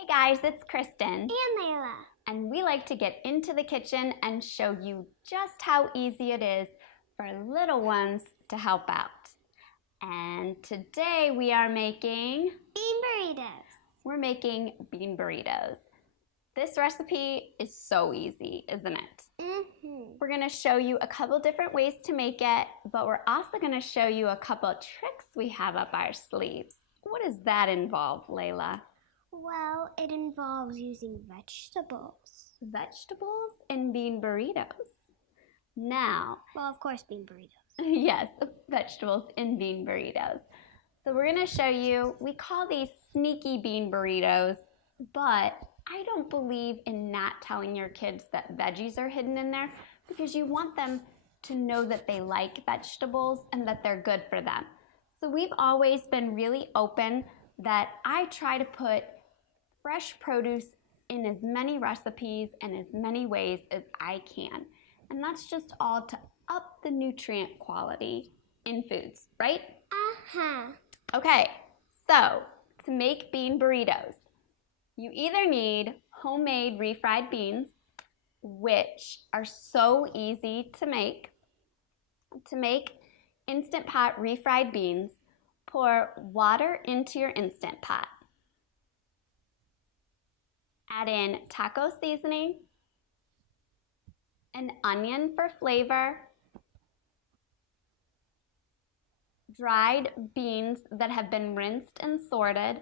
Hey guys, it's Kristen. And Layla. And we like to get into the kitchen and show you just how easy it is for little ones to help out. And today we are making Bean burritos. We're making bean burritos. This recipe is so easy, isn't it? We're going to show you a couple different ways to make it, but we're also going to show you a couple tricks we have up our sleeves. What does that involve, Layla? Well, it involves using vegetables. Vegetables in bean burritos. Now, Well, of course, bean burritos. yes, vegetables in bean burritos. So we're going to show you, we call these sneaky bean burritos, but I don't believe in not telling your kids that veggies are hidden in there because you want them to know that they like vegetables and that they're good for them. So we've always been really open that I try to put fresh produce in as many recipes and as many ways as I can. And that's just all to up the nutrient quality in foods, right? Okay, so to make bean burritos, you either need homemade refried beans, which are so easy to make. To make Instant Pot refried beans, pour water into your Instant Pot. Add in taco seasoning, an onion for flavor, dried beans that have been rinsed and sorted,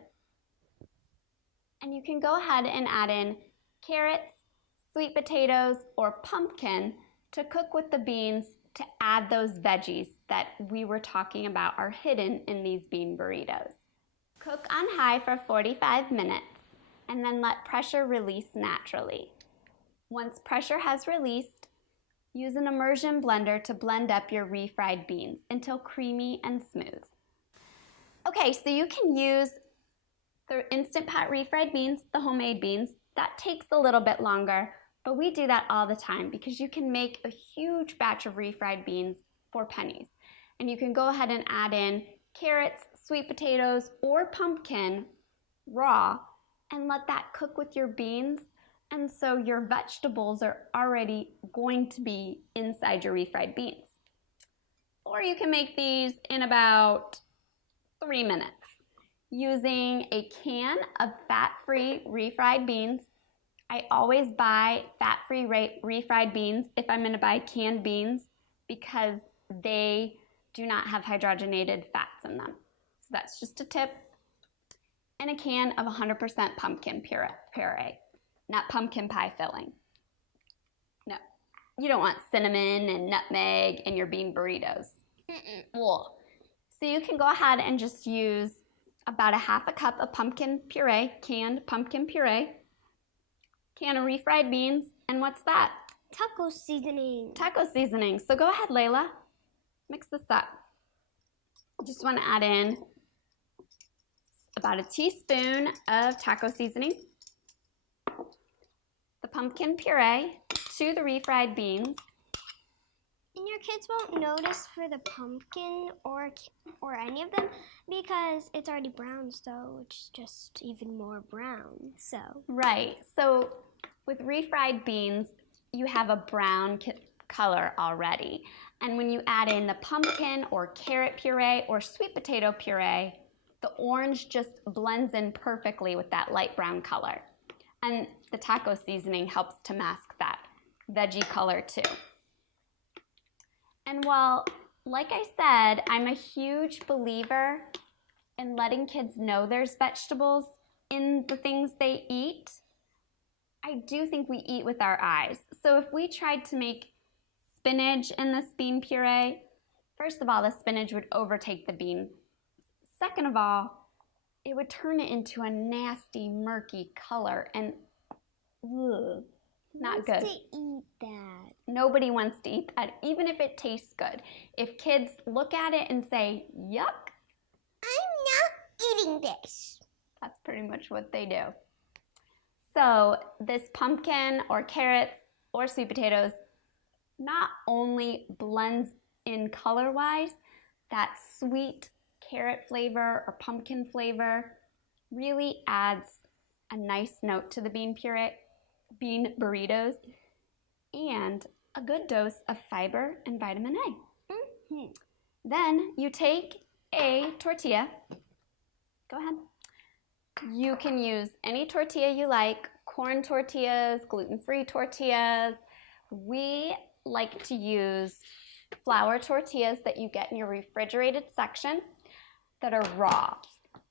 and you can go ahead and add in carrots, sweet potatoes, or pumpkin to cook with the beans to add those veggies that we were talking about are hidden in these bean burritos. Cook on high for 45 minutes and then let pressure release naturally. Once pressure has released, use an immersion blender to blend up your refried beans until creamy and smooth. Okay, so you can use the Instant Pot refried beans, the homemade beans. That takes a little bit longer, but we do that all the time because you can make a huge batch of refried beans for pennies. And you can go ahead and add in carrots, sweet potatoes, or pumpkin raw and let that cook with your beans. And so your vegetables are already going to be inside your refried beans. Or you can make these in about 3 minutes using a can of fat-free refried beans. I always buy fat-free refried beans if I'm going to buy canned beans because they do not have hydrogenated fats in them. So that's just a tip. And a can of 100% pumpkin puree, not pumpkin pie filling. No, you don't want cinnamon and nutmeg in your bean burritos. So you can go ahead and just use about a half a cup of pumpkin puree, canned pumpkin puree, can of refried beans, and what's that? Taco seasoning. Taco seasoning. So go ahead, Layla, mix this up. Just want to add in about a teaspoon of taco seasoning, the pumpkin puree to the refried beans. And your kids won't notice for the pumpkin or any of them because it's already brown, so it's just even more brown. So Right. So with refried beans, you have a brown color already. And when you add in the pumpkin or carrot puree or sweet potato puree, the orange just blends in perfectly with that light brown color. And the taco seasoning helps to mask that veggie color too. And while, like I said, I'm a huge believer in letting kids know there's vegetables in the things they eat, I do think we eat with our eyes. So if we tried to make spinach in this bean puree, first of all, the spinach would overtake the bean. Second of all, it would turn it into a nasty, murky color and not good. Who wants to eat that? Nobody wants to eat that, even if it tastes good. If kids look at it and say, yuck, I'm not eating this. that's pretty much what they do. So this pumpkin or carrots or sweet potatoes not only blends in color-wise, that sweet carrot flavor or pumpkin flavor really adds a nice note to the bean burritos, and a good dose of fiber and vitamin A. Mm-hmm. Then you take a tortilla. Go ahead. You can use any tortilla you like, corn tortillas, gluten-free tortillas. We like to use flour tortillas that you get in your refrigerated section that are raw.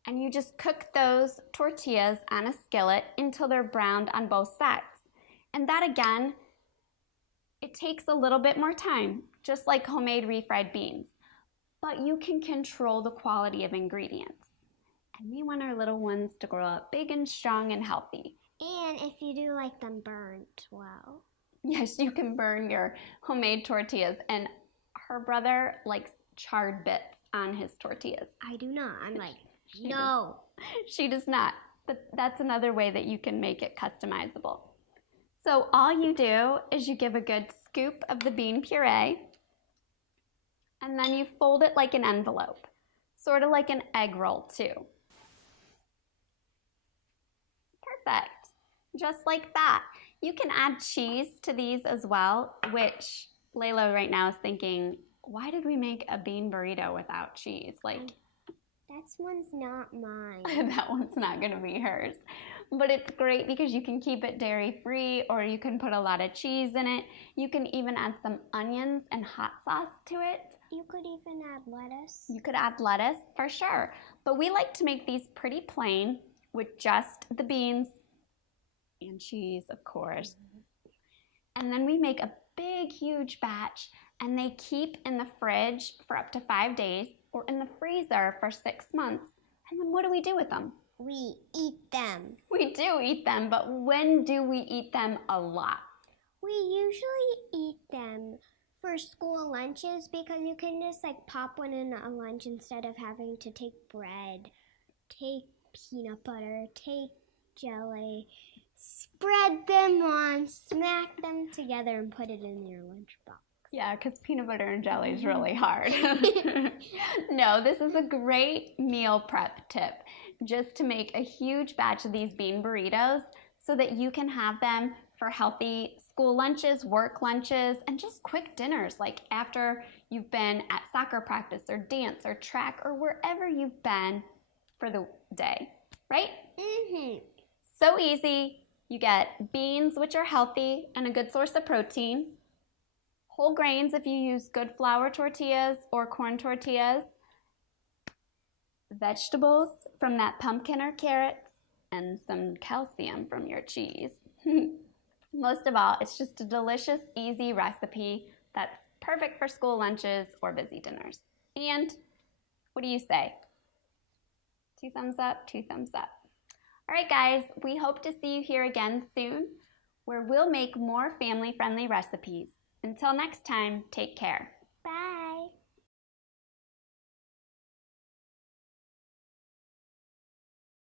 And you just cook those tortillas on a skillet until they're browned on both sides. And that again, it takes a little bit more time, just like homemade refried beans. But you can control the quality of ingredients. And we want our little ones to grow up big and strong and healthy. And if you do like them burnt, well. Yes, you can burn your homemade tortillas. And her brother likes charred bits on his tortillas. I do not. I'm like, no. She does not. But that's another way that you can make it customizable. So all you do is you give a good scoop of the bean puree, and then you fold it like an envelope, sort of like an egg roll too. Perfect. Just like that. You can add cheese to these as well, which Layla right now is thinking, why did we make a bean burrito without cheese? Like, that one's not mine. that one's not going to be hers. But it's great because you can keep it dairy-free, or you can put a lot of cheese in it. You can even add some onions and hot sauce to it. You could even add lettuce. You could add lettuce, for sure. But we like to make these pretty plain with just the beans and cheese, of course. And then we make a big, huge batch, and they keep in the fridge for up to 5 days or in the freezer for 6 months. And then what do we do with them? We eat them. We do eat them, but when do we eat them a lot? We usually eat them for school lunches because you can just like pop one in a lunch instead of having to take bread, take peanut butter, take jelly, spread them on, smack them together, and put it in your lunchbox. Yeah, because peanut butter and jelly is really hard. No, this is a great meal prep tip, just to make a huge batch of these bean burritos so that you can have them for healthy school lunches, work lunches, and just quick dinners, like after you've been at soccer practice or dance or track or wherever you've been for the day, right? Mm-hmm. So easy. You get beans, which are healthy and a good source of protein. Whole grains if you use good flour tortillas or corn tortillas. Vegetables from that pumpkin or carrots, and some calcium from your cheese. Most of all, it's just a delicious, easy recipe that's perfect for school lunches or busy dinners. And what do you say? 2 thumbs up, 2 thumbs up. All right, guys, we hope to see you here again soon, where we'll make more family-friendly recipes. Until next time, take care.